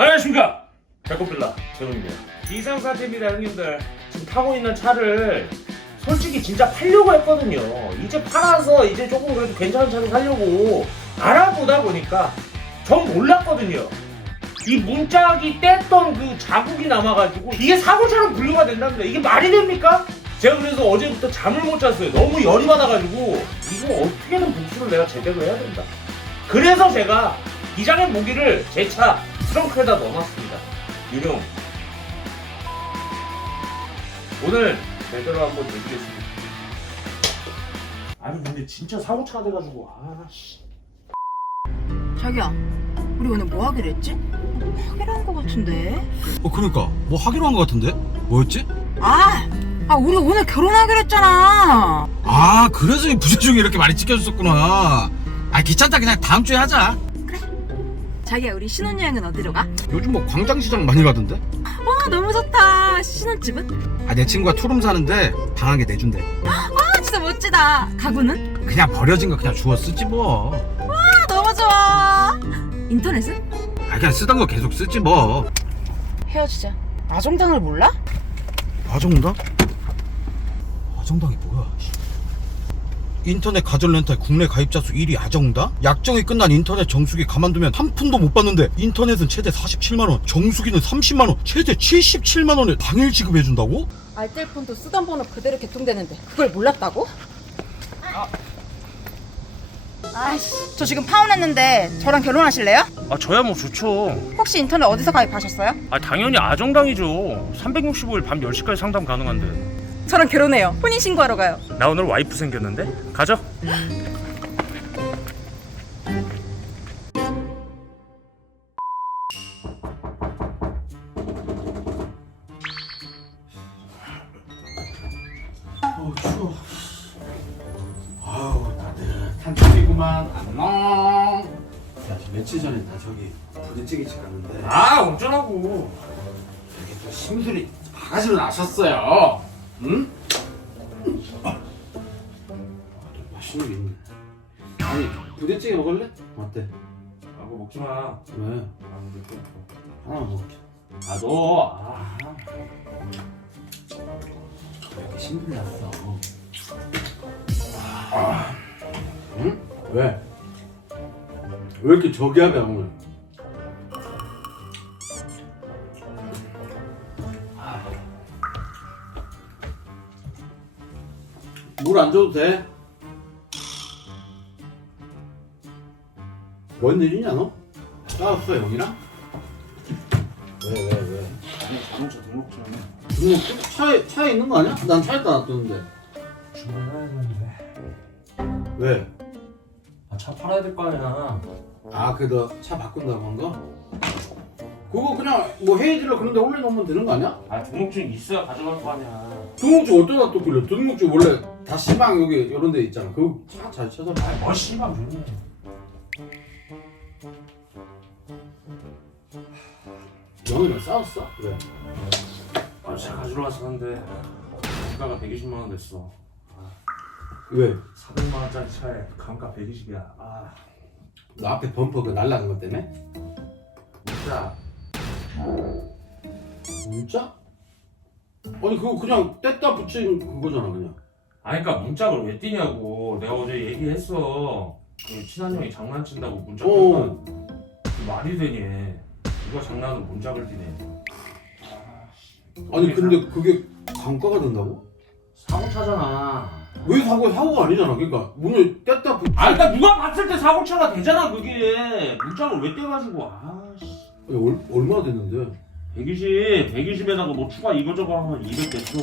안녕하십니까? 배꼽빌라 재훈입니다. 비상사태입니다 형님들. 지금 타고 있는 차를 솔직히 진짜 팔려고 했거든요. 이제 팔아서 이제 조금 그래도 괜찮은 차를 사려고 알아보다 보니까 전 몰랐거든요. 이 문짝이 뗐던 그 자국이 남아가지고 이게 사고차로 분류가 된답니다. 이게 말이 됩니까? 제가 그래서 어제부터 잠을 못 잤어요. 너무 열이 받아가지고 이거 어떻게든 복수를 내가 제대로 해야 된다. 그래서 제가 기장의 모기를 제 차 트렁크에다 넣어놨습니다. 유령. 오늘 제대로 한번 내주겠습니다. 아니 근데 진짜 사고차가 돼가지고 아씨. 자기야, 우리 오늘 뭐 하기로 했지? 뭐 하기로 한 거 같은데? 어 그러니까 뭐 하기로 한 것 같은데 뭐였지? 아, 아 우리 오늘 결혼하기로 했잖아. 아 그래서 이 부재 중에 이렇게 많이 찍혀줬었구나 아 귀찮다 그냥 다음 주에 하자 자기야, 우리 신혼여행은 어디로 가? 요즘 뭐 광장시장 많이 가던데 와, 너무 좋다. 신혼집은? 아 내 친구가 투룸 사는데 방 한 개 내준대 아, 진짜 멋지다. 가구는? 그냥 버려진 거 그냥 주워 쓰지 뭐 아, 너무 좋아. 인터넷은? 아, 그냥 쓰던 거 계속 쓰지 뭐 헤어지자. 아정당을 몰라? 아정당? 아정당이 뭐야 씨. 인터넷 가전 렌탈 국내 가입자 수 1위 아정당? 약정이 끝난 인터넷 정수기 가만두면 한 푼도 못 받는데 인터넷은 최대 47만원 정수기는 30만원 최대 77만원을 당일 지급해준다고? 알뜰폰도 쓰던 번호 그대로 개통되는데 그걸 몰랐다고? 아이씨, 저 지금 파혼했는데 저랑 결혼하실래요? 아 저야 뭐 좋죠. 혹시 인터넷 어디서 가입하셨어요? 아 당연히 아정당이죠. 365일 밤 10시까지 상담 가능한데. 저랑 결혼해요. 혼인신고하러 가요. 나 오늘 와이프 생겼는데? 가죠. 어 추워 아우 따뜻한 집이구만 안녕 야, 저 며칠 전에 나 저기 부대찌개집 갔는데 아 어쩌라고. 여기 또 심술이 바가지로 나셨어요 응? 아, 또 맛있는 게 있네 아니 부대찌개 먹을래? 어때? 아 그거 먹지 마. 왜? 아, 근데 하나만 먹자 아 너. 아. 왜 이렇게 심술 났어 아, 응? 왜? 왜 이렇게 저기하게 오늘? 물 안 줘도 돼? 뭔 일이냐 너? 싸웠어 영이랑? 왜 왜 왜? 아니 자동차 등록 등록증? 차에 차에 있는 거 아니야? 난 차에다 놔두는데 주문해야 되는데. 왜? 아, 차 팔아야 될 거 아니야. 아, 그너차 바꾼다고 한 거? 그거 그냥 뭐 헤이즈를 그런 데 올려놓으면 되는 거 아니야? 아 등록증 있어야 가져갈 거 아니야. 등록증 어디다 놔뒀길래 등록증 원래 다 시방 여기 이런 데 있잖아 그거 차잘 찾아봐 뭐 씨발 좋네. 영이랑 싸웠어? 왜? 아, 차 가지러 왔었는데 단가가 120만 원 됐어. 왜? 400만 원짜리 차에 감가 120이야. 아, 너 앞에 범퍼 그 날라간 것 때문에? 진짜. 진짜? 아니 그거 그냥 뗐다 붙인 그거잖아 그냥 아니 그러니까 문짝을 왜 띄냐고. 내가 어제 얘기했어. 그 친한 형이 장난친다고 문짝 어. 띄면 그 말이 되니? 누가 장난으로 문짝을 띄네. 아니 근데 그게 강가가 된다고? 사고 차잖아. 왜 사고 사고가 아니잖아 그러니까 문을 뗐다 붙아 그러니까 누가 봤을 때 사고차가 되잖아 그게. 문짝을 왜 떼가지고. 아니, 얼, 얼마나 됐는데 120, 120에다가 뭐 추가 이거저거 하면 200 됐어.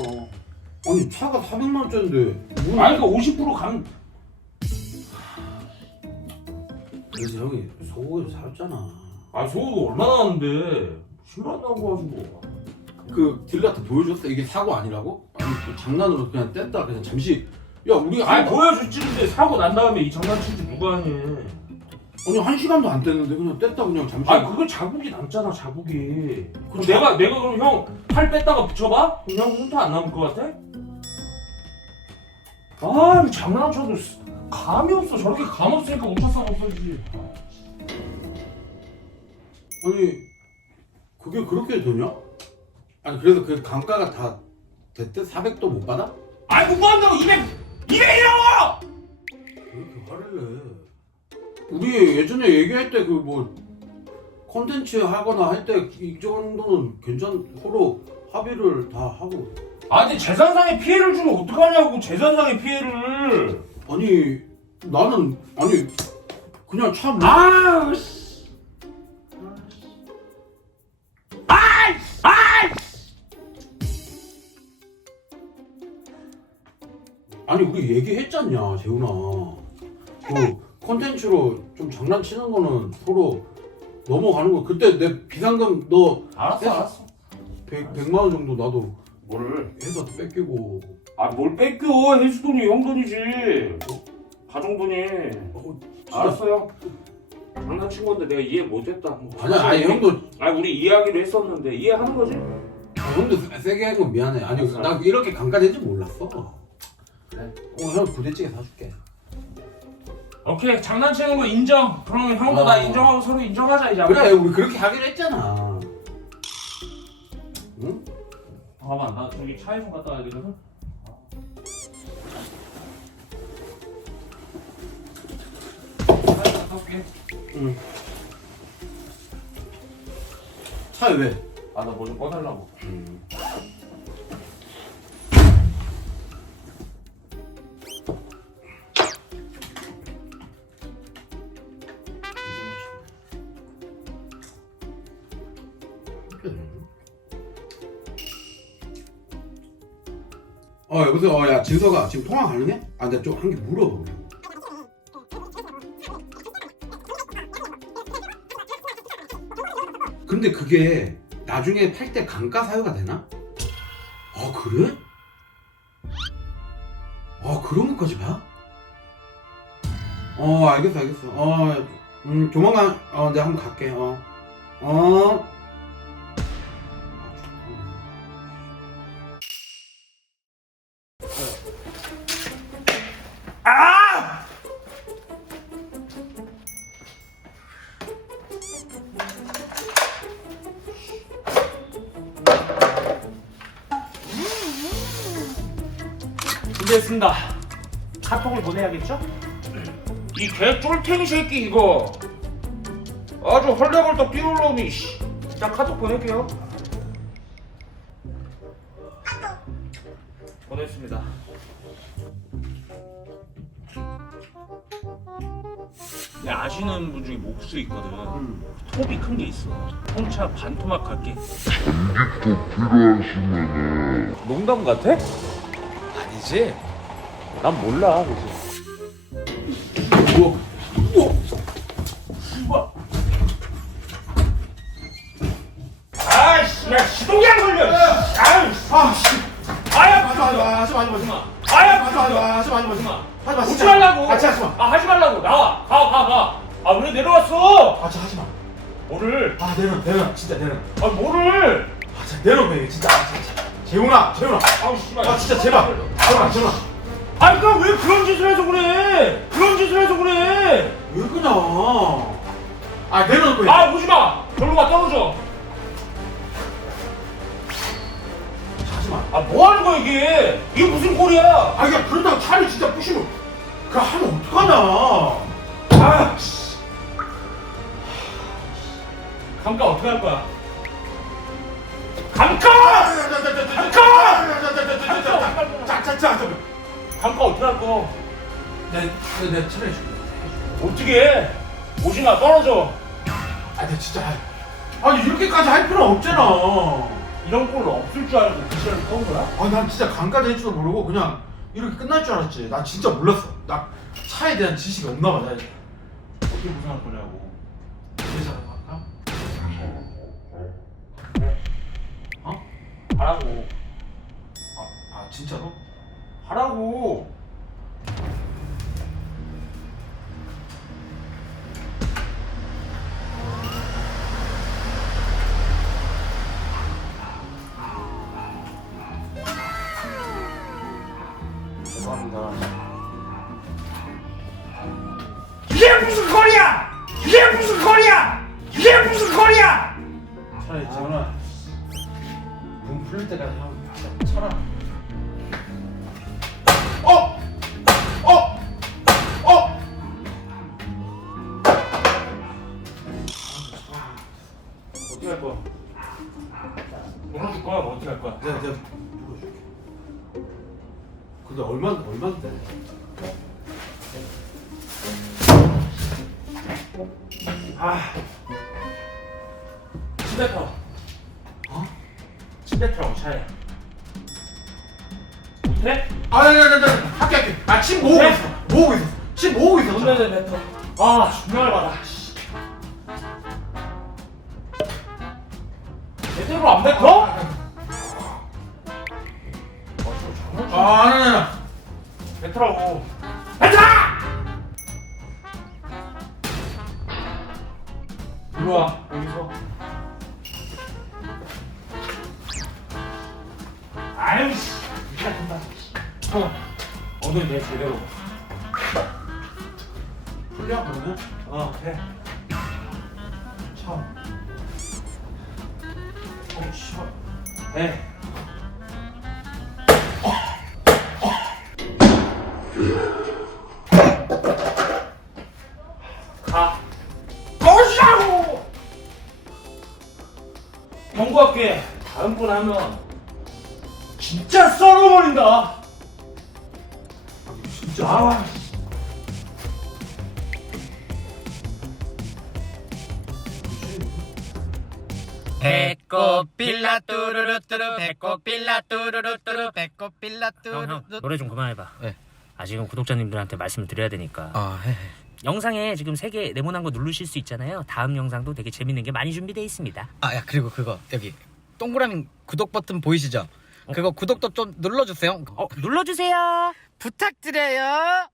아니 차가 400만 원짜리인데 문 아니 그러니까 50% 감. 그래서 형이 소고기를 사줬잖아 아 소고기 얼마나 하는데 10만 원 나온 거 가지고. 그 딜라트 보여줬어? 이게 사고 아니라고? 아니 또 장난으로 그냥 뗐다 그냥 잠시 야 우리가 아니 한, 보여줬지 근데 사고 난 다음에 이 장난친지 누가 하니? 아니 한 시간도 안 뗐는데 그냥 뗐다 그냥 잠시 아니 그거 자국이 남잖아 자국이. 그 그럼 자- 내가 내가 그럼 형 팔 뺐다가 붙여봐? 그럼 형 흉터 안 남을 것 같아? 아 이거 장난 쳐도 감이 없어 저렇게 감 없으니까 우차싸 없어지지. 아니 그게 그렇게 되냐? 아니 그래서 그 감가가 다 됐대? 400도 못 받아? 아이고 뭐 한다고 200 200이라고! 왜 이렇게 화를 내? 우리 예전에 얘기할 때 그 뭐 콘텐츠 하거나 할 때 이 정도는 괜찮 서로 합의를 다 하고. 아니 재산상의 피해를 주면 어떡하냐고 재산상의 피해를. 아니 나는 아니 그냥 참. 아우 씨. 아이 아이 아니 우리 얘기했잖냐 재훈아. 그 콘텐츠로 좀 장난치는 거는 서로 넘어가는 거. 그때 내 비상금 너 알았어 알았어. 100, 100만 원 정도 나도 뭐를? 해서 뺏기고. 아 뭘 뺏겨. 해수 돈이 형 돈이지. 가정 돈이. 어, 진짜. 알았어요. 장난친 건데 내가 이해 못했다. 뭐. 아니야 아니 형도 아니 우리 이해하기로 했었는데 이해하는 거지? 형도 세- 세게 한 건 미안해. 아니 알았어, 나 이렇게 강간된지 몰랐어. 그래. 어 형 부대찌개 사줄게 오케이 장난치는 거 인정 그러면 형도 어. 나 인정하고 서로 인정하자 이제 그래 우리 그렇게 하기로 했잖아 응? 잠깐만 나 저기 차에 좀 갔다 와야 되거든 차에 갔다 올게 응 차에 왜? 아나 뭐 좀 꺼달라고 음. 어 여보세요 어야 진서가 지금 통화 가능해? 아 내가 좀한 개 물어보려 근데 그게 나중에 팔 때 감가 사유가 되나? 아 그래? 아 그런 것까지 봐? 어 알겠어 알겠어 어 음 조만간 어 내가 한번 갈게 어 어. 아! 준비했습니다. 카톡을 보내야겠죠? 이 개 쫄탱이 새끼 이거 아주 헐레벌떡 뛰올 놈이 씨. 자 카톡 보낼게요. 보냈습니다. 내 아시는 분 중에 목수 있거든. 음. 톱이 큰 게 있어. 홍차 반 토막 갈게. 농담 같아? 아니지. 난 몰라. 그지. 우와 우와 아이씨, 야 시동이 안 걸려. 씨. 아이씨. 아씨 아야, 하지 마 하지 마 하지 마 하지 마 아야, 하지 마 하지 마 하지 마 하지 마 하지. 말라고. 같이 하지 마 아 하지 말라고. 나와. 가, 가, 가. 아왜 내려왔어? 같이 하지 마 뭐를? 아 내려 내려 진짜 내려 아 뭐를? 아 진짜 내려놔 진짜 아, 진짜 재훈아 재훈아 아우 씨발. 아 진짜 제발 재훈아 재훈아 아니 그럼 왜 그런 짓을 해서 그래? 그런 짓을 해서 그래? 왜 그냥 아 내려놓을 거야 아 오지 마. 절로 가 떨어져. 하지 마 아 뭐 하는 거야 이게? 이게 무슨 꼴이야? 아 야 그러다가 차를 진짜 부시면 그거 하면 어떡하냐 아, 씨. 감가 어떻게 할 거야? 감가! 자자자 감가 어떻게 할 거? 내내 차례 줄게 어떻게 해? 마 떨어져. 아 근데 진짜 아니 이렇게까지 할 필요 없잖아 이런 꼴 없을 줄 알고 그 시간을 떠온 거야? 아 난 진짜 강까지 할 줄도 모르고 그냥 이렇게 끝날 줄 알았지 나 진짜 몰랐어 나 차에 대한 지식이 없나 봐 나. 어떻게 무상할 거냐고. 진짜로? 하라고. 죄송합니다. 이게 무슨 거리야? 이게 무슨 거리야? 이게 무슨 거리야? 그래 재훈아 눈 풀릴 때까지 쳐라 어! 어떻게 할 거야? 물어줄 거야? 뭐 어떻게 할 거야? 내가 내가 불러줄게 근데 얼마 얼마인데? 아 침대 타 어? 침대 타라고 차에 못해? 아니 아니 아니 아니 할게 할게 아침 모으고 네? 있어 모으고 있어 침 모으고 있어 돈내내 뱉어 아 중요할 받아 제대로 안 뱉어? 아, 아 아니 아니 아니 뱉으라고. 뱉으라! 이리 와 여기서. 아유 씨. 이게 된다 어 오늘 내 제대로. 풀려 그러면? 어 해. 참 네. 가. 꺼시라고! 경고할게. 다음 번 하면 진짜 썰어버린다. 진짜. 아, 배꼽 빌라 뚜루루 뚜루 배꼽 빌라 뚜루루 뚜루 배꼽 빌라 형, 형 뚜루루 노래 좀 그만해봐. 네. 아 지금 구독자님들한테 말씀을 드려야 되니까. 아 해. 영상에 지금 세 개 네모난 거 누르실 수 있잖아요. 다음 영상도 되게 재밌는 게 많이 준비되어 있습니다. 아 야 그리고 그거 여기 동그라미 구독 버튼 보이시죠? 그거 구독도 좀 눌러주세요 어 눌러주세요. 부탁드려요